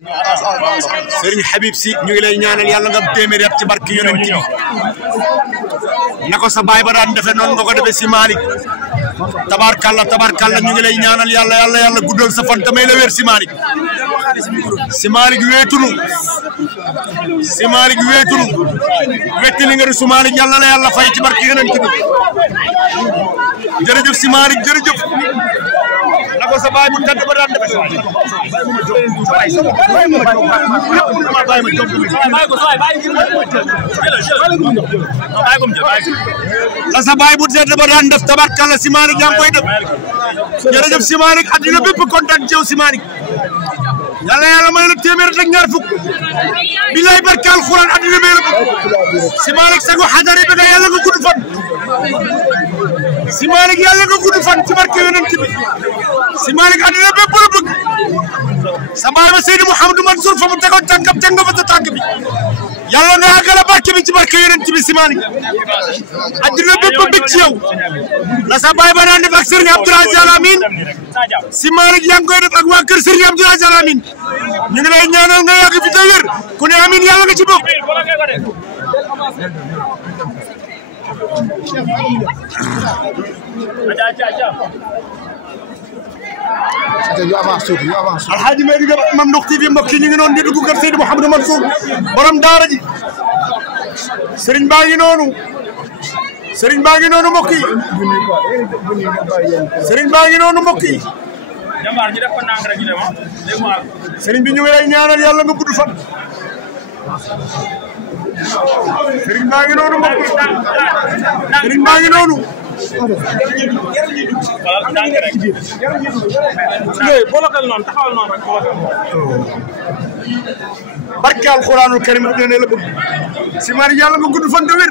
Serigne Habib Sy ñu ngi lay ñaanal yàlla nga am téeméeri at ci barki yonent bi nako sa baay ba daan defe noonu nga ko defee si Malick tabarkalla ñu ngi lay ñaanal yàlla guddal sa fan tamay la wér si Malick weetunu wetti li nga su Malick yàlla la yàlla fay ci barki yonent bi jërëjëf si Malick jërëjëf nako sa baay bu tedd ba daan defe la sa baay bu tedd ba daan def tabarkalla si Malick yaa ngi koy def jërëjëf si Malick addina bépp kontaan ci yow si Malick yàlla may la téeméer ak ñaar fukk billahi barke alxuraan addina may la si Malick sago xadari bi nga yàlla nga gudd fan si Malick yàlla nga gudd fan ci barke yonent bi si Malick addina bépp la bëgg sa baay ba Seydi Mouhamadou Mansour fa mu tegoon tànkam teg nga fa sa tànk bi yàlla nga àggale barke bi ci barke yonent bi si Malick addina bépp bëgg ci yow la sa baay ba daan def ak Serigne Abdoul Aziz Al Amine si Malick yaa ngi koy def ak waa kër Serigne Abdoul Aziz Al Amine ñu ngi lay ñaanal nga yàgg fi te wér ku ne amiin yàlla nga ci bokk Alhaji Mady Diop Mamdouh TV mbokk yi ñu ngi noonu di dugg kër Seydi Mouhamadou Mansour borom daara ji Serigne baa ngi noonu mbokk yi Serigne baa ngi noonu mbokk yi Serigne bi ñu ngi lay ñaanal yàlla nga gudd fan Serigne baa ngi noonu mbokk yi Serigne baa ngi noonu barke alxuraanul karim dina la bëgg si Malick yàlla nga gudd fan te wér